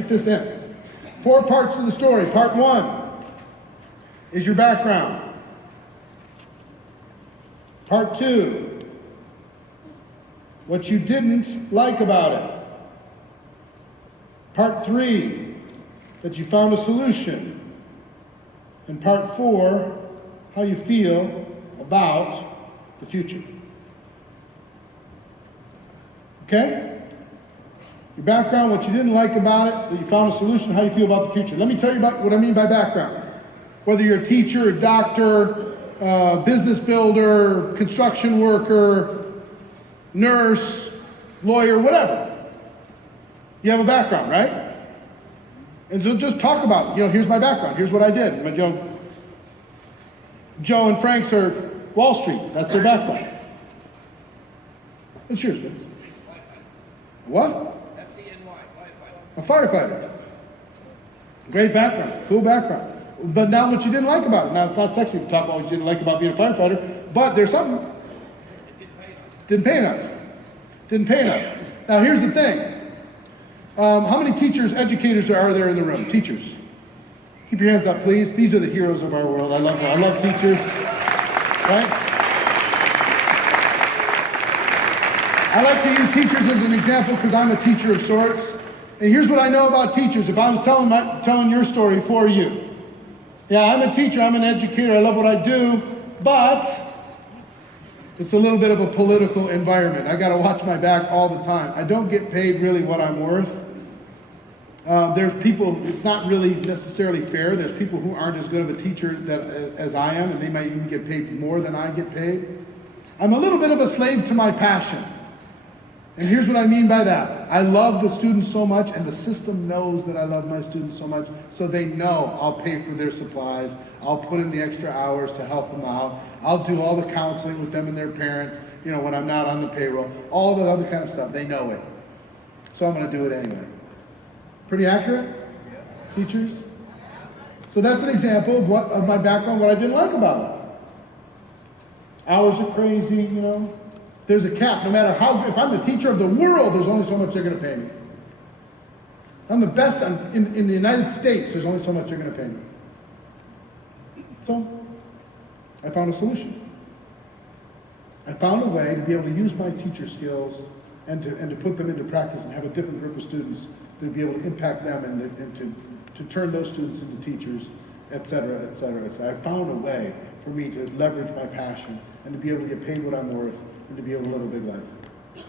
get this in. 4 parts to the story. Part 1 is your background. Part 2, what you didn't like about it. Part 3, that you found a solution. And part 4, how you feel about the future. Okay? Your background, what you didn't like about it, that you found a solution, how you feel about the future. Let me tell you about what I mean by background. Whether you're a teacher, a doctor, business builder, construction worker, nurse, lawyer, whatever. You have a background, right? And so just talk about, here's my background. Here's what I did. Joe and Frank's are Wall Street. That's their background. What's yours, Vince? What? A firefighter. Great background. Cool background. But now what you didn't like about it. Now it's not sexy to talk about what you didn't like about being a firefighter, but there's something. Didn't pay enough. Now here's the thing. How many teachers, educators are there in the room? Teachers. Keep your hands up, please. These are the heroes of our world. I love teachers. Right? I like to use teachers as an example because I'm a teacher of sorts. And here's what I know about teachers. If I'm telling your story for you. Yeah, I'm a teacher, I'm an educator, I love what I do, but it's a little bit of a political environment. I gotta watch my back all the time. I don't get paid really what I'm worth. There's people, it's not really necessarily fair. There's people who aren't as good of a teacher as I am, and they might even get paid more than I get paid. I'm a little bit of a slave to my passion. And here's what I mean by that. I love the students so much, and the system knows that I love my students so much, so they know I'll pay for their supplies. I'll put in the extra hours to help them out. I'll do all the counseling with them and their parents, when I'm not on the payroll. All that other kind of stuff. They know it. So I'm going to do it anyway. Pretty accurate? Teachers? So that's an example of my background, what I didn't like about it. Hours are crazy, There's a cap. No matter if I'm the teacher of the world, there's only so much they're going to pay me. I'm the best in the United States, there's only so much they're going to pay me. So, I found a solution. I found a way to be able to use my teacher skills and to put them into practice and have a different group of students to be able to impact them and to turn those students into teachers, et cetera, et cetera, et cetera. I found a way for me to leverage my passion and to be able to get paid what I'm worth and to be able to live a big life.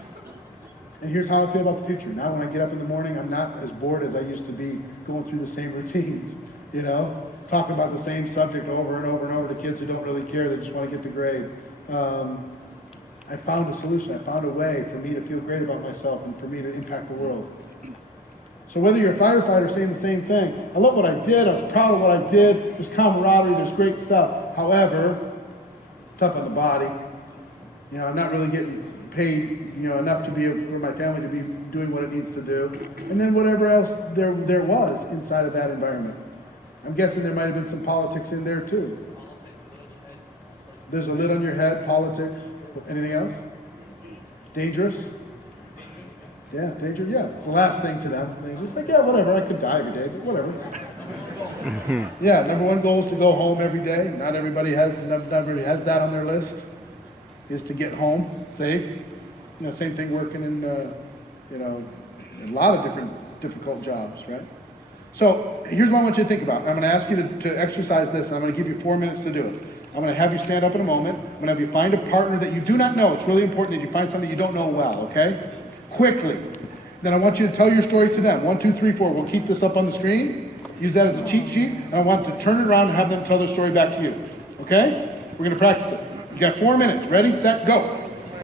And here's how I feel about the future. Now when I get up in the morning, I'm not as bored as I used to be going through the same routines, talking about the same subject over and over and over to kids who don't really care, they just want to get the grade. I found a solution. I found a way for me to feel great about myself and for me to impact the world. So whether you're a firefighter saying the same thing, I love what I did, I was proud of what I did, there's camaraderie, there's great stuff. However, tough on the body. I'm not really getting paid, enough to be able for my family to be doing what it needs to do. And then whatever else there was inside of that environment. I'm guessing there might have been some politics in there too. There's a lid on your head, politics. Anything else? Dangerous? Yeah, danger, yeah. It's the last thing to them. They just think, yeah, whatever, I could die every day, but whatever. Yeah, number one goal is to go home every day. Not everybody has that on their list. Is to get home safe. Same thing working in, a lot of different difficult jobs, right? So here's what I want you to think about. I'm going to ask you to exercise this, and I'm going to give you 4 minutes to do it. I'm going to have you stand up in a moment. I'm going to have you find a partner that you do not know. It's really important that you find somebody you don't know well, okay? Quickly. Then I want you to tell your story to them. 1, 2, 3, 4. We'll keep this up on the screen. Use that as a cheat sheet. And I want to turn it around and have them tell their story back to you. Okay? We're going to practice it. You got 4 minutes. Ready, set, go.